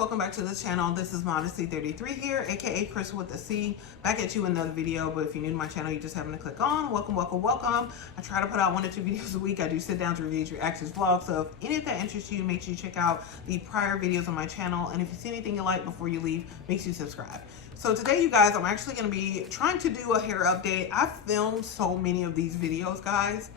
welcome back to the channel. This is Modesty33 here, aka Chris with a C, back at you with another video. But if you're new to my channel, you just happen to click on, welcome. I try to put out 1 to 2 videos a week. I do sit down to reviews, reactions, vlogs. So if any of that interests you, make sure you check out the prior videos on my channel. And if you see anything you like before you leave, make sure you subscribe. So today, you guys, I'm actually going to be trying to do a hair update. I've filmed so many of these videos, guys,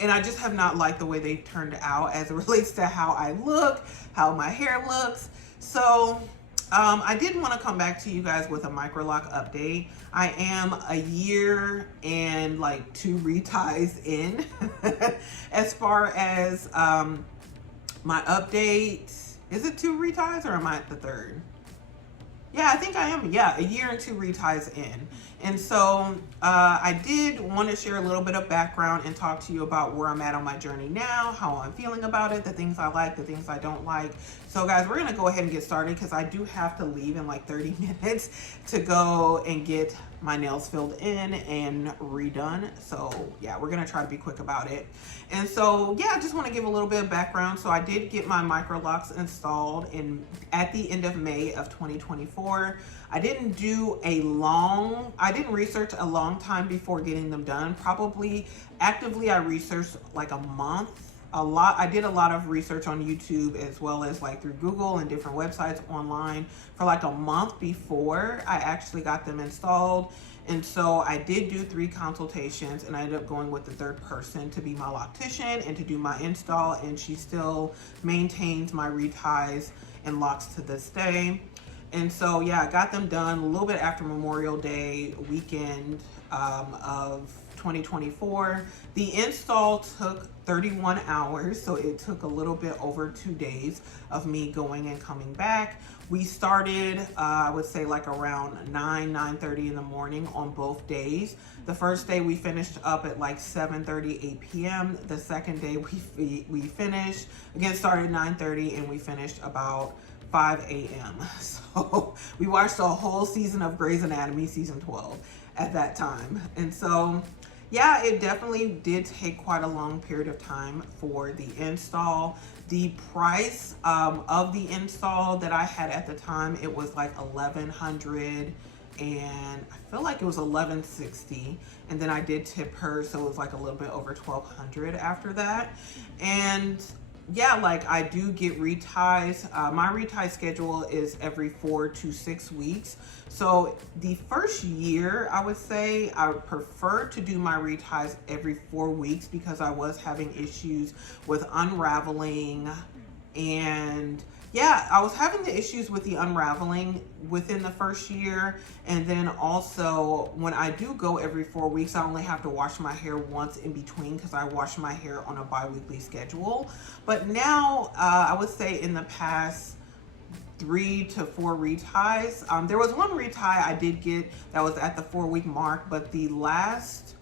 and I just have not liked the way they turned out as it relates to how I look, how my hair looks. So I did want to come back to you guys with a micro lock update. I am a year and like 2 reties in as far as my update. Is it 2 reties or am I at the 3rd? Yeah, I think I am. Yeah, a year and 2 reties in. And so I did want to share a little bit of background and talk to you about where I'm at on my journey now, how I'm feeling about it, the things I like, the things I don't like. So guys, we're going to go ahead and get started because I do have to leave in like 30 minutes to go and get my nails filled in and redone. So yeah, we're going to try to be quick about it. And so yeah, I just want to give a little bit of background. So I did get my micro locks installed at the end of May of 2024. I didn't research a long time before getting them done. Probably actively I researched like a month. I did a lot of research on YouTube as well as like through Google and different websites online for like a month before I actually got them installed. And so I did do 3 consultations and I ended up going with the 3rd person to be my loctician and to do my install, and she still maintains my reties and locks to this day. And so yeah, I got them done a little bit after Memorial Day weekend of 2024. The install took 31 hours, so it took a little bit over 2 days of me going and coming back. We started, I would say like around 9:30 in the morning on both days. The first day we finished up at like 7:30, 8 p.m. The second day we finished, again started 9:30 and we finished about 5 a.m. So we watched a whole season of Grey's Anatomy, season 12 at that time. And so yeah, it definitely did take quite a long period of time for the install. The price of the install that I had at the time, it was like $1,100 and I feel like it was $1,160, and then I did tip her, so it was like a little bit over $1,200 after that. And yeah, like I do get reties. My retie schedule is every 4 to 6 weeks. So the first year, I would say I would prefer to do my reties every 4 weeks because I was having issues with unraveling. And yeah, I was having the issues with the unraveling within the first year. And then also when I do go every 4 weeks, I only have to wash my hair once in between because I wash my hair on a bi-weekly schedule. But now I would say in the past 3 to 4 reties, there was 1 retie I did get that was at the 4-week mark, but the last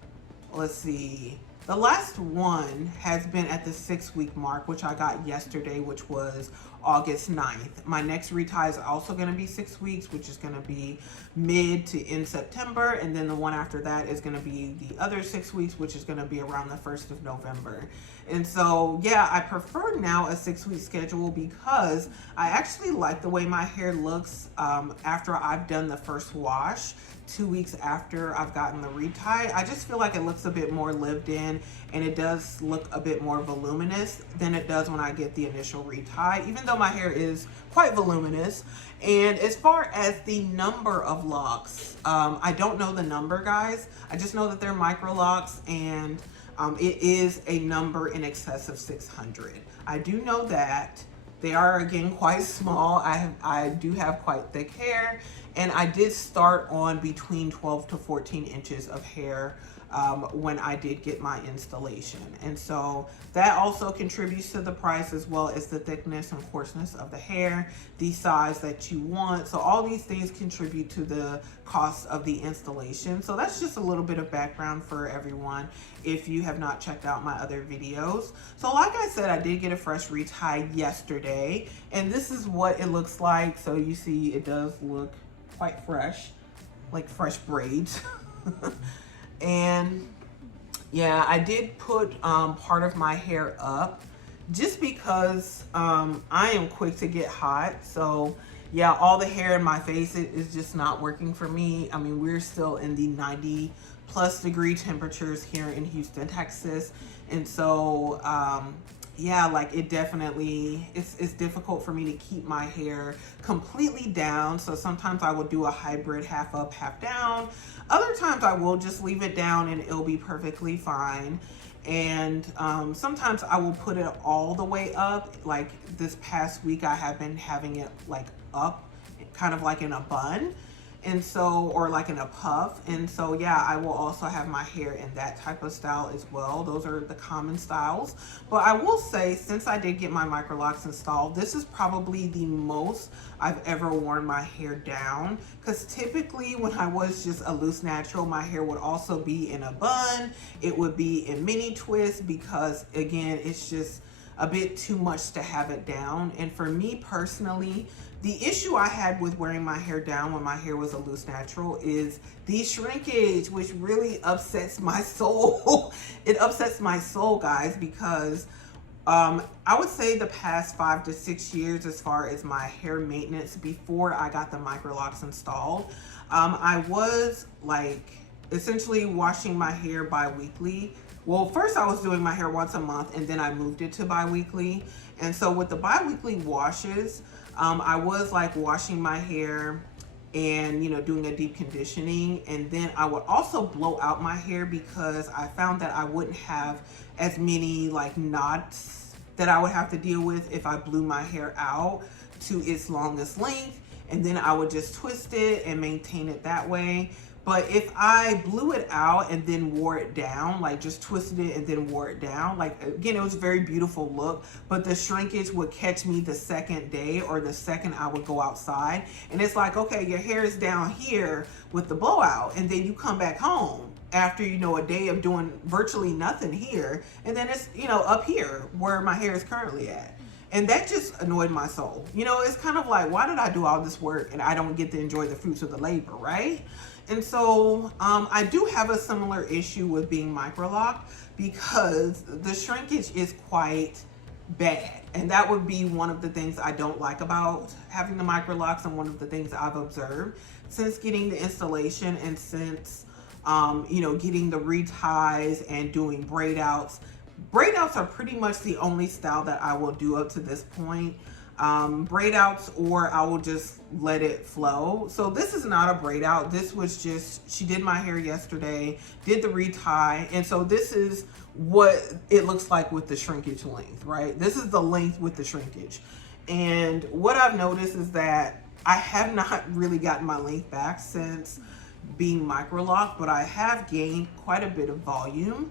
one has been at the 6-week mark, which I got yesterday, which was August 9th. My next retie is also going to be 6 weeks, which is going to be mid to end September. And then the one after that is going to be the other 6 weeks, which is going to be around the 1st of November. And so, yeah, I prefer now a 6-week schedule because I actually like the way my hair looks after I've done the first wash. 2 weeks after I've gotten the retie, I just feel like it looks a bit more lived in and it does look a bit more voluminous than it does when I get the initial retie, even though my hair is quite voluminous. And as far as the number of locks, I don't know the number, guys. I just know that they're micro locks, and it is a number in excess of 600. I do know that. They are, again, quite small. I do have quite thick hair, and I did start on between 12 to 14 inches of hair when I did get my installation. And so that also contributes to the price, as well as the thickness and coarseness of the hair, the size that you want. So all these things contribute to the cost of the installation. So that's just a little bit of background for everyone if you have not checked out my other videos. So like I said, I did get a fresh retie yesterday, and this is what it looks like. So you see it does look quite fresh, like fresh braids. And yeah, I did put part of my hair up just because I am quick to get hot. So yeah, all the hair in my face is just not working for me. I mean, we're still in the 90 plus degree temperatures here in Houston, Texas. And so yeah, like it definitely, it's difficult for me to keep my hair completely down. So sometimes I will do a hybrid, half up, half down. Other times I will just leave it down and it'll be perfectly fine. And sometimes I will put it all the way up. Like this past week I have been having it like up, kind of like in a bun, and so, or like in a puff. And so yeah, I will also have my hair in that type of style as well. Those are the common styles. But I will say, since I did get my micro locks installed, this is probably the most I've ever worn my hair down, because typically when I was just a loose natural, my hair would also be in a bun. It would be in mini twists, because again, it's just a bit too much to have it down. And for me personally, the issue I had with wearing my hair down when my hair was a loose natural is the shrinkage, which really upsets my soul. It upsets my soul, guys, because I would say the past 5 to 6 years, as far as my hair maintenance before I got the micro locks installed, I was like essentially washing my hair bi-weekly. Well, first I was doing my hair once a month, and then I moved it to bi-weekly. And so with the bi-weekly washes, I was like washing my hair and, you know, doing a deep conditioning. And then I would also blow out my hair, because I found that I wouldn't have as many like knots that I would have to deal with if I blew my hair out to its longest length. And then I would just twist it and maintain it that way. But if I blew it out and then wore it down, like just twisted it and then wore it down, like again, it was a very beautiful look, but the shrinkage would catch me the second day or the second I would go outside. And it's like, okay, your hair is down here with the blowout, and then you come back home after, you know, a day of doing virtually nothing here, and then it's, you know, up here where my hair is currently at. And that just annoyed my soul. You know, it's kind of like, why did I do all this work and I don't get to enjoy the fruits of the labor, right? And so I do have a similar issue with being micro-locked, because the shrinkage is quite bad. And that would be one of the things I don't like about having the micro-locks, and one of the things I've observed since getting the installation, and since you know, getting the reties and doing braid outs. Braid outs are pretty much the only style that I will do up to this point. Braid outs, or I will just let it flow. So this is not a braid out. This was just, she did my hair yesterday, did the retie. And so this is what it looks like with the shrinkage length, right? This is the length with the shrinkage. And what I've noticed is that I have not really gotten my length back since being micro locked, but I have gained quite a bit of volume.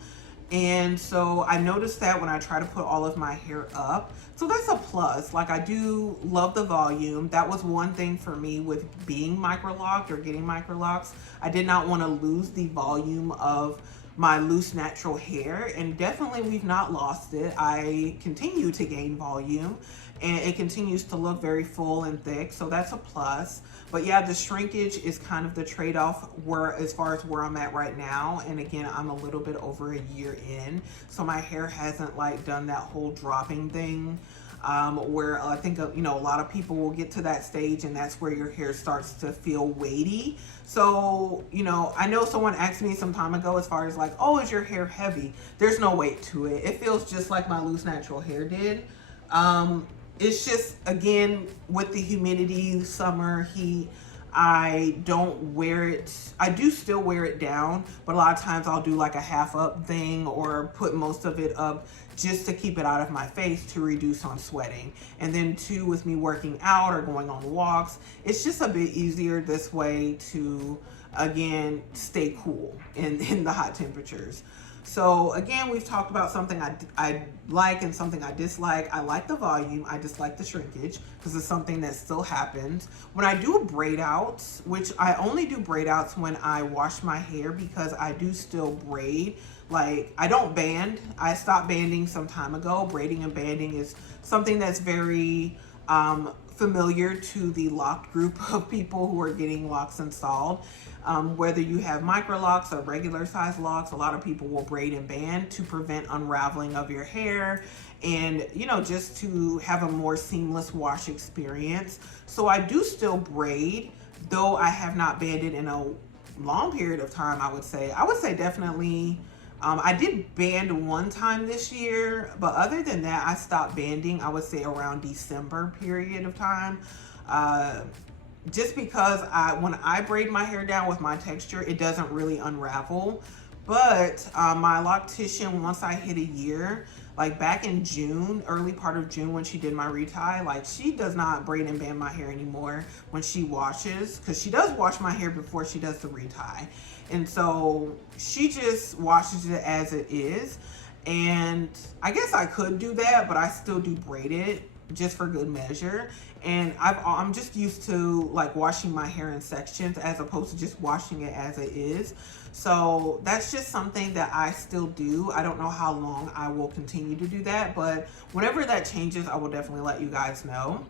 And so I noticed that when I try to put all of my hair up. So that's a plus. Like, I do love the volume. That was one thing for me with being micro locked or getting micro locks. I did not want to lose the volume of my loose natural hair, and definitely we've not lost it. I continue to gain volume, and it continues to look very full and thick, so that's a plus. But yeah, the shrinkage is kind of the trade-off where, as far as where I'm at right now. And again, I'm a little bit over a year in, so my hair hasn't like done that whole dropping thing, where I think, you know, a lot of people will get to that stage, and that's where your hair starts to feel weighty. So, you know, I know someone asked me some time ago, as far as like, oh, is your hair heavy? There's no weight to it. It feels just like my loose natural hair did. It's just, again, with the humidity, summer, heat, I don't wear it. I do still wear it down, but a lot of times I'll do like a half up thing, or put most of it up just to keep it out of my face to reduce on sweating. And then too, with me working out or going on walks, it's just a bit easier this way to, again, stay cool in the hot temperatures. So again, we've talked about something I like and something I dislike. I like the volume. I dislike the shrinkage, because it's something that still happens. When I do braid outs, which I only do braid outs when I wash my hair, because I do still braid. Like, I don't band. I stopped banding some time ago. Braiding and banding is something that's very familiar to the locked group of people who are getting locks installed. Whether you have micro locks or regular size locks, a lot of people will braid and band to prevent unraveling of your hair and, you know, just to have a more seamless wash experience. So I do still braid, though I have not banded in a long period of time. I would say definitely. I did band one time this year, but other than that, I stopped banding, I would say around December period of time. Just because when I braid my hair down with my texture, it doesn't really unravel. But my loctician, once I hit a year, like back in June, early part of June when she did my retie, like she does not braid and band my hair anymore when she washes, because she does wash my hair before she does the retie. And so she just washes it as it is. And I guess I could do that, but I still do braid it just for good measure. And I'm just used to like washing my hair in sections as opposed to just washing it as it is. So that's just something that I still do. I don't know how long I will continue to do that, but whenever that changes, I will definitely let you guys know.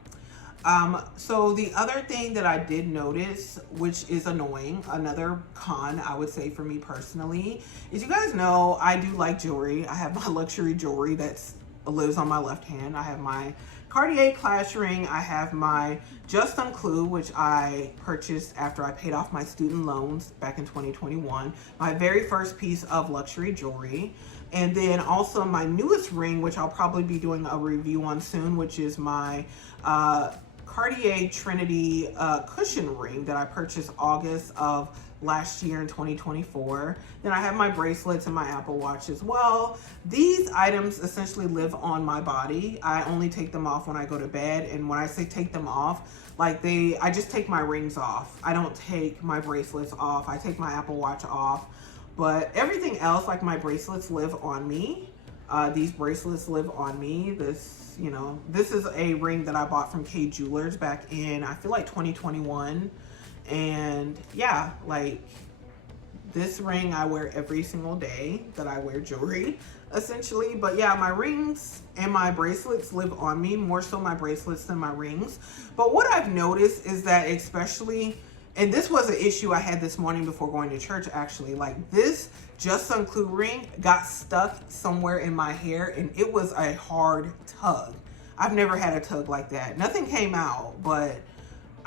So the other thing that I did notice, which is annoying, another con I would say for me personally, is you guys know I do like jewelry. I have my luxury jewelry that lives on my left hand. I have my Cartier clash ring. I have my Just Unclued, which I purchased after I paid off my student loans back in 2021. My very first piece of luxury jewelry. And then also my newest ring, which I'll probably be doing a review on soon, which is my Cartier Trinity cushion ring that I purchased August of last year in 2024. Then I have my bracelets and my Apple Watch as well. These items essentially live on my body. I only take them off when I go to bed. And when I say take them off, like I just take my rings off. I don't take my bracelets off. I take my Apple Watch off. But everything else, like my bracelets, live on me. These bracelets live on me. This is a ring that I bought from K Jewelers back in, I feel like 2021. And yeah, like this ring I wear every single day that I wear jewelry, essentially. But yeah, my rings and my bracelets live on me, more so my bracelets than my rings. But what I've noticed is that, especially, and this was an issue I had this morning before going to church actually, like this Just Unclued ring got stuck somewhere in my hair and it was a hard tug. I've never had a tug like that. Nothing came out, but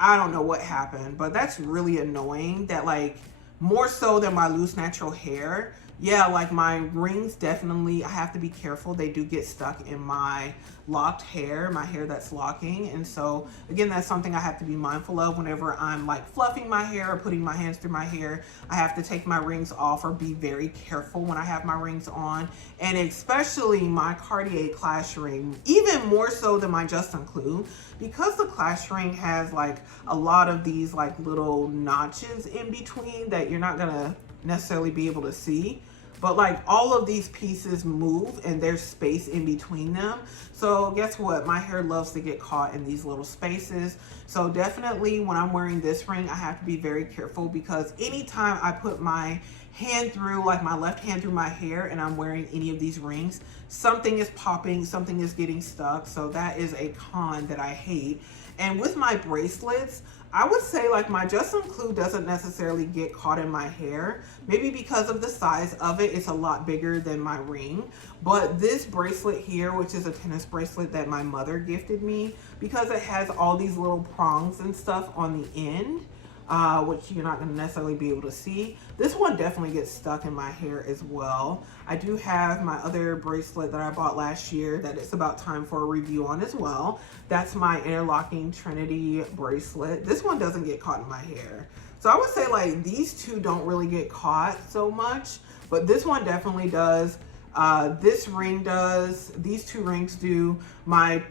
I don't know what happened. But that's really annoying, that like more so than my loose natural hair. Yeah, like my rings definitely, I have to be careful. They do get stuck in my locked hair, my hair that's locking. And so again, that's something I have to be mindful of whenever I'm like fluffing my hair or putting my hands through my hair. I have to take my rings off or be very careful when I have my rings on. And especially my Cartier clash ring, even more so than my Just Unclued, because the clash ring has like a lot of these like little notches in between that you're not gonna necessarily be able to see, but like all of these pieces move and there's space in between them. So guess what, my hair loves to get caught in these little spaces. So definitely when I'm wearing this ring, I have to be very careful, because anytime I put my hand through, like my left hand through my hair, and I'm wearing any of these rings, something is popping, something is getting stuck. So that is a con that I hate. And with my bracelets, I would say like my Just Unclued doesn't necessarily get caught in my hair. Maybe because of the size of it, it's a lot bigger than my ring. But this bracelet here, which is a tennis bracelet that my mother gifted me, because it has all these little prongs and stuff on the end, which you're not going to necessarily be able to see. This one definitely gets stuck in my hair as well. I do have my other bracelet that I bought last year that it's about time for a review on as well. That's my interlocking Trinity bracelet. This one doesn't get caught in my hair. So I would say like these two don't really get caught so much, but this one definitely does. This ring does. These two rings do. My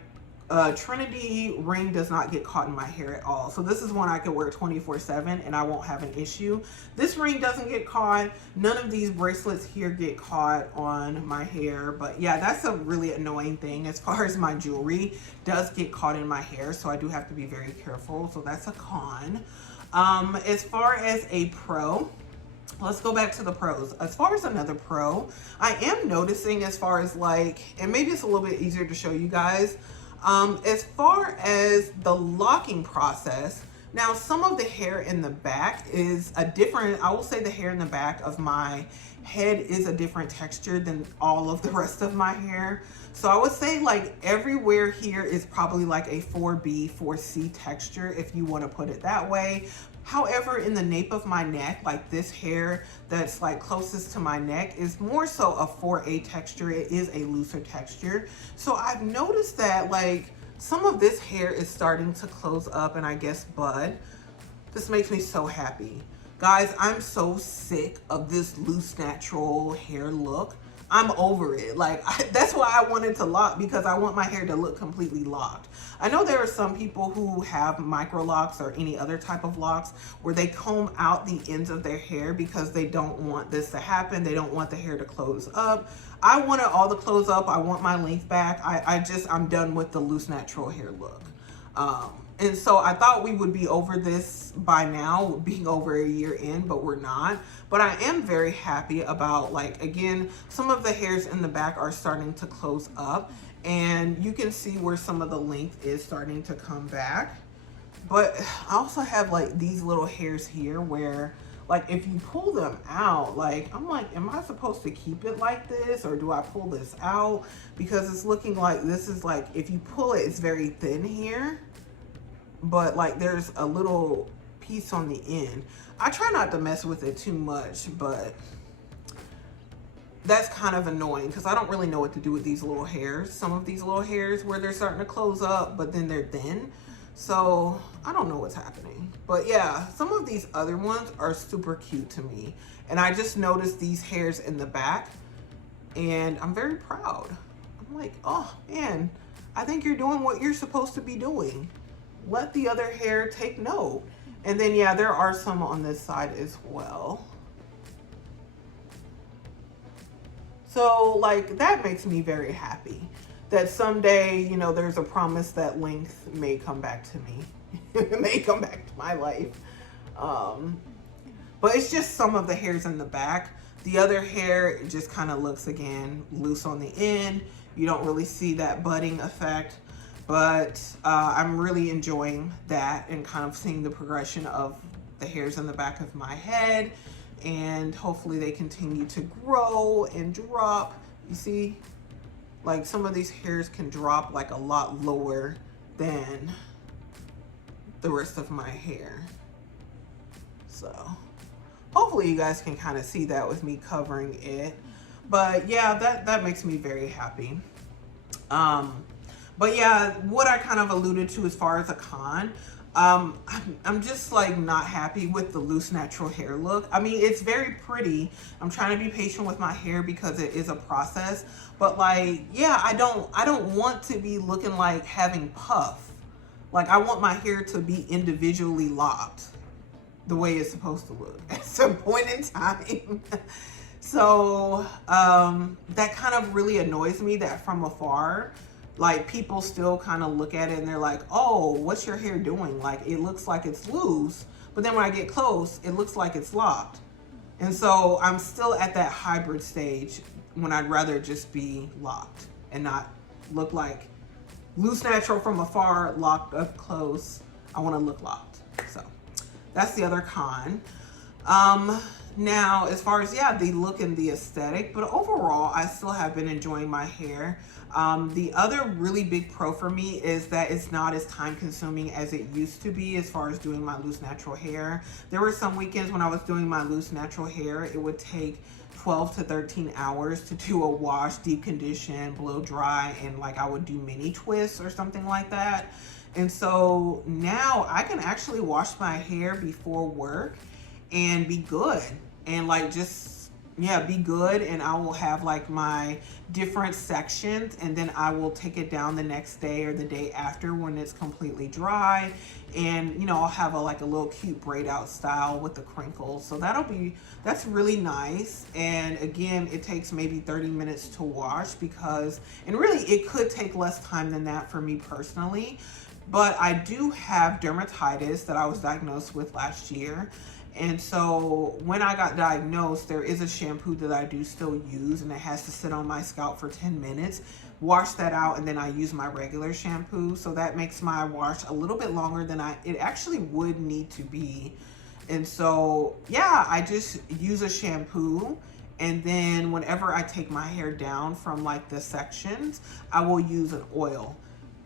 Trinity ring does not get caught in my hair at all. So this is one I could wear 24/7 and I won't have an issue. This ring doesn't get caught. None of these bracelets here get caught on my hair. But yeah, that's a really annoying thing. As far as my jewelry does get caught in my hair, so I do have to be very careful. So that's a con. As far as a pro, let's go back to the pros. As far as another pro, I am noticing as far as like, and maybe it's a little bit easier to show you guys, As far as the locking process, now some of the hair in the back is a different, I will say the hair in the back of my head is a different texture than all of the rest of my hair. So I would say like everywhere here is probably like a 4B, 4C texture if you want to put it that way. However, in the nape of my neck, like this hair that's like closest to my neck is more so a 4A texture. It is a looser texture. So I've noticed that like some of this hair is starting to close up and I guess bud. This makes me so happy. Guys, I'm so sick of this loose natural hair look. I'm over it. Like, that's why I wanted to lock, because I want my hair to look completely locked. I know there are some people who have micro locks or any other type of locks where they comb out the ends of their hair because they don't want this to happen. They don't want the hair to close up. I want it all to close up. I want my length back. I'm done with the loose natural hair look. And so I thought we would be over this by now, being over a year in, but we're not. But I am very happy about, like, again, some of the hairs in the back are starting to close up and you can see where some of the length is starting to come back. But I also have like these little hairs here where like if you pull them out, like I'm like, am I supposed to keep it like this or do I pull this out? Because it's looking like this is like, if you pull it, it's very thin here, but like there's a little piece on the end. I try not to mess with it too much, but that's kind of annoying because I don't really know what to do with these little hairs. Some of these little hairs where they're starting to close up, but then they're thin. So I don't know what's happening. But yeah, some of these other ones are super cute to me. And I just noticed these hairs in the back and I'm very proud. I'm like, oh man, I think you're doing what you're supposed to be doing. Let the other hair take note. And then yeah, there are some on this side as well. So like that makes me very happy that someday, you know, there's a promise that length may come back to me. It may come back to my life. But it's just some of the hairs in the back. The other hair, it just kind of looks, again, loose on the end. You don't really see that budding effect. But I'm really enjoying that and kind of seeing the progression of the hairs in the back of my head. And hopefully they continue to grow and drop. You see, like some of these hairs can drop like a lot lower than the rest of my hair. So hopefully you guys can kind of see that with me covering it. But yeah, that makes me very happy. But yeah, what I kind of alluded to as far as a con, I'm just like not happy with the loose natural hair look. I mean, it's very pretty. I'm trying to be patient with my hair because it is a process. But like, yeah, I don't want to be looking like having puff. Like I want my hair to be individually locked the way it's supposed to look at some point in time. So that kind of really annoys me that from afar, like people still kind of look at it and they're like, oh, what's your hair doing? Like it looks like it's loose, but then when I get close, it looks like it's locked. And so I'm still at that hybrid stage when I'd rather just be locked and not look like loose natural from afar, locked up close. I want to look locked. So that's the other con. Now, as far as, yeah, the look and the aesthetic, but overall, I still have been enjoying my hair. The other really big pro for me is that it's not as time consuming as it used to be as far as doing my loose natural hair. There were some weekends when I was doing my loose natural hair, it would take 12 to 13 hours to do a wash, deep condition, blow dry, and like I would do mini twists or something like that. And so now I can actually wash my hair before work and be good. And like just, yeah, be good. And I will have like my different sections and then I will take it down the next day or the day after when it's completely dry. And, you know, I'll have like a little cute braid out style with the crinkles. So that's really nice. And again, it takes maybe 30 minutes to wash because, and really it could take less time than that for me personally. But I do have dermatitis that I was diagnosed with last year. And so when I got diagnosed, there is a shampoo that I do still use, and it has to sit on my scalp for 10 minutes. Wash that out, and then I use my regular shampoo. So that makes my wash a little bit longer than it actually would need to be. And so, yeah, I just use a shampoo. And then whenever I take my hair down from like the sections, I will use an oil.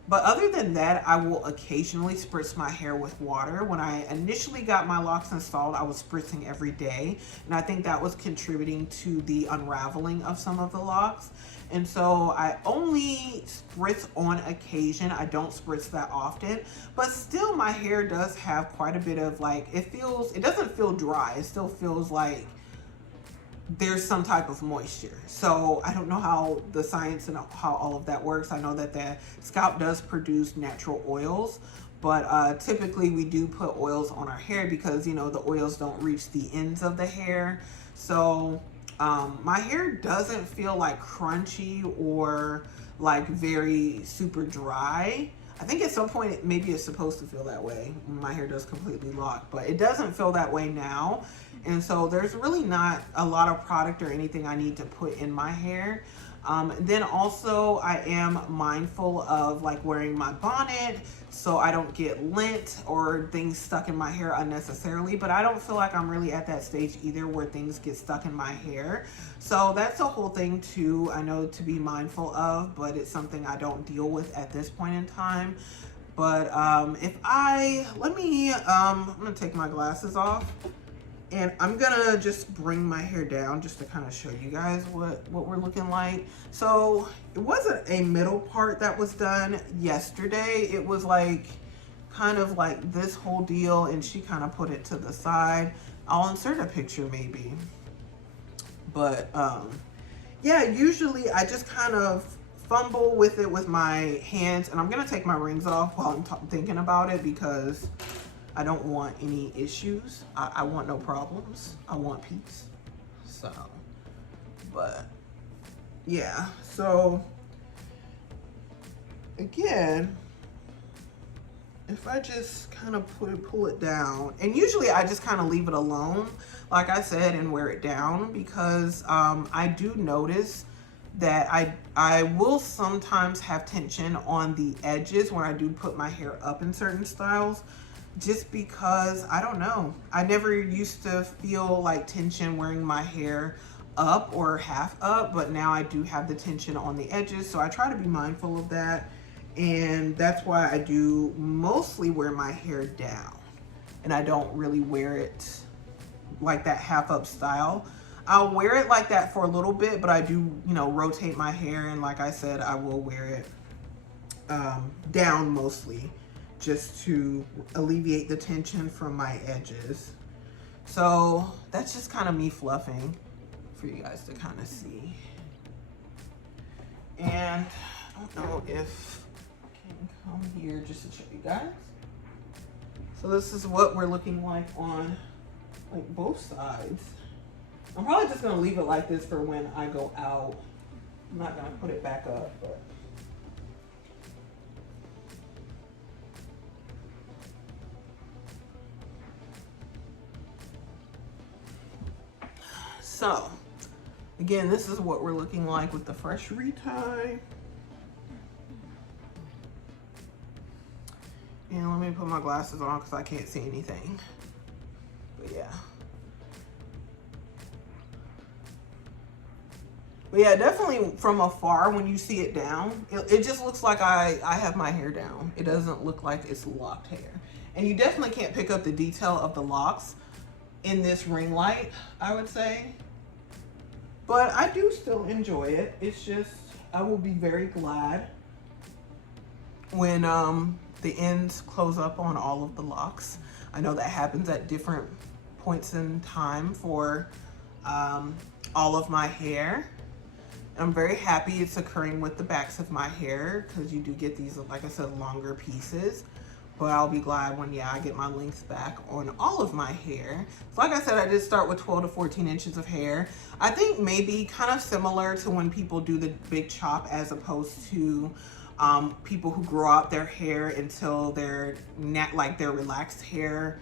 But other than that, I will occasionally spritz my hair with water. When I initially got my locks installed, I was spritzing every day. And I think that was contributing to the unraveling of some of the locks. And so I only spritz on occasion. I don't spritz that often. But still, my hair does have quite a bit of like, it doesn't feel dry. It still feels like there's some type of moisture. So I don't know how the science and how all of that works. I know that the scalp does produce natural oils, but typically we do put oils on our hair because, you know, the oils don't reach the ends of the hair. So my hair doesn't feel like crunchy or like very super dry. I think at some point maybe it's supposed to feel that way when my hair does completely lock, but it doesn't feel that way now. And so there's really not a lot of product or anything I need to put in my hair. Then also I am mindful of like wearing my bonnet so I don't get lint or things stuck in my hair unnecessarily, but I don't feel like I'm really at that stage either where things get stuck in my hair. So that's a whole thing too, I know, to be mindful of, but it's something I don't deal with at this point in time. But I'm gonna take my glasses off. And I'm gonna just bring my hair down just to kind of show you guys what we're looking like. So it wasn't a middle part that was done yesterday. It was like kind of like this whole deal, and she kind of put it to the side. I'll insert a picture maybe. But yeah, usually I just kind of fumble with it with my hands, and I'm gonna take my rings off while I'm thinking about it because I don't want any issues. I want no problems. I want peace. So, but yeah. So again, if I just kind of pull it down, and usually I just kind of leave it alone, like I said, and wear it down because I do notice that I will sometimes have tension on the edges when I do put my hair up in certain styles. Just because, I don't know, I never used to feel like tension wearing my hair up or half up, but now I do have the tension on the edges, so I try to be mindful of that. And that's why I do mostly wear my hair down, and I don't really wear it like that half up style. I'll wear it like that for a little bit, but I do, you know, rotate my hair, and like I said, I will wear it down mostly, just to alleviate the tension from my edges. So that's just kind of me fluffing for you guys to kind of see. And I don't know if I can come here just to show you guys. So this is what we're looking like on like both sides. I'm probably just gonna leave it like this for when I go out. I'm not gonna put it back up, but so, again, this is what we're looking like with the fresh retie. And let me put my glasses on because I can't see anything. But yeah. But yeah, definitely from afar, when you see it down, it just looks like I have my hair down. It doesn't look like it's locked hair. And you definitely can't pick up the detail of the locks in this ring light, I would say. But I do still enjoy it. It's just, I will be very glad when the ends close up on all of the locks. I know that happens at different points in time for all of my hair. I'm very happy it's occurring with the backs of my hair because you do get these, like I said, longer pieces. But I'll be glad when, yeah, I get my length back on all of my hair. So like I said, I did start with 12 to 14 inches of hair. I think maybe kind of similar to when people do the big chop as opposed to people who grow out their hair until they're not like their relaxed hair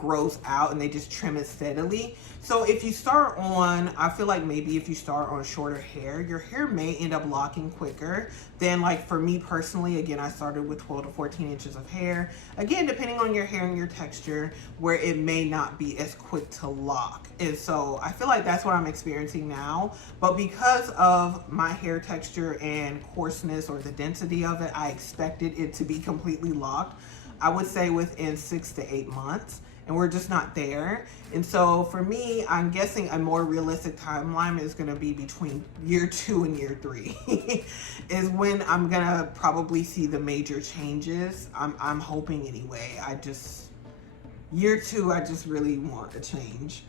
grows out, and they just trim it steadily. So if you start on, I feel like maybe if you start on shorter hair, your hair may end up locking quicker than, like, for me personally. Again, I started with 12 to 14 inches of hair. Again, depending on your hair and your texture, where it may not be as quick to lock. And so I feel like that's what I'm experiencing now. But because of my hair texture and coarseness, or the density of it, I expected it to be completely locked, I would say within 6 to 8 months. And we're just not there. And so for me, I'm guessing a more realistic timeline is going to be between year 2 and year 3 is when I'm going to probably see the major changes. I'm hoping anyway. Year 2, I just really want a change.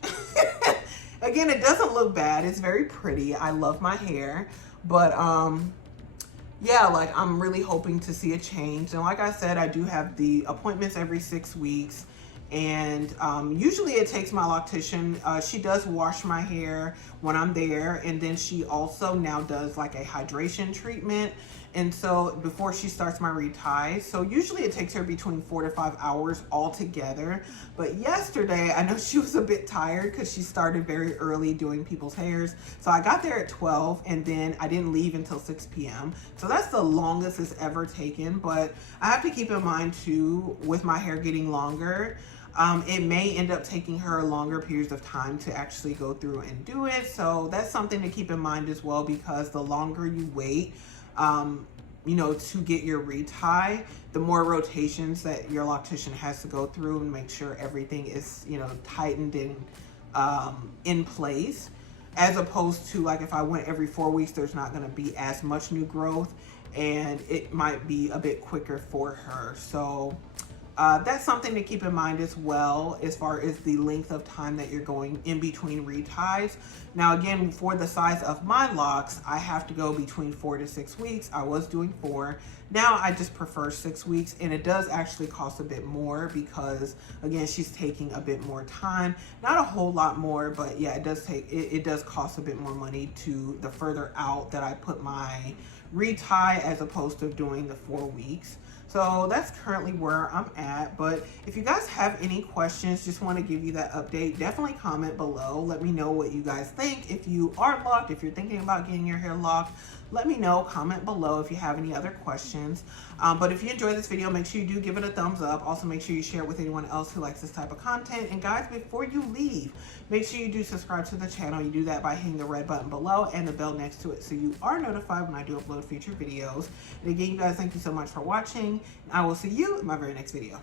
Again, it doesn't look bad. It's very pretty. I love my hair, but yeah, like, I'm really hoping to see a change. And like I said, I do have the appointments every 6 weeks. And usually it takes my loctician. She does wash my hair when I'm there. And then she also now does like a hydration treatment. And so before she starts my reties. So usually it takes her between 4 to 5 hours altogether. But yesterday, I know she was a bit tired because she started very early doing people's hairs. So I got there at 12, and then I didn't leave until 6 p.m. So that's the longest it's ever taken. But I have to keep in mind too, with my hair getting longer, it may end up taking her longer periods of time to actually go through and do it. So that's something to keep in mind as well, because the longer you wait, you know, to get your retie, the more rotations that your loctician has to go through and make sure everything is, you know, tightened and in place. As opposed to, like, if I went every 4 weeks, there's not going to be as much new growth, and it might be a bit quicker for her. So that's something to keep in mind as well, as far as the length of time that you're going in between reties. Now, again, for the size of my locks, I have to go between 4 to 6 weeks. I was doing 4. Now I just prefer 6 weeks, and it does actually cost a bit more because, again, she's taking a bit more time. Not a whole lot more, but yeah, it does cost a bit more money to the further out that I put my retie, as opposed to doing the 4 weeks. So that's currently where I'm at. But if you guys have any questions, just want to give you that update, definitely comment below. Let me know what you guys think. If you are locked, if you're thinking about getting your hair locked, let me know. Comment below if you have any other questions. But if you enjoyed this video, make sure you do give it a thumbs up. Also, make sure you share it with anyone else who likes this type of content. And guys, before you leave, make sure you do subscribe to the channel. You do that by hitting the red button below and the bell next to it, so you are notified when I do upload future videos. And again, you guys, thank you so much for watching. I will see you in my very next video.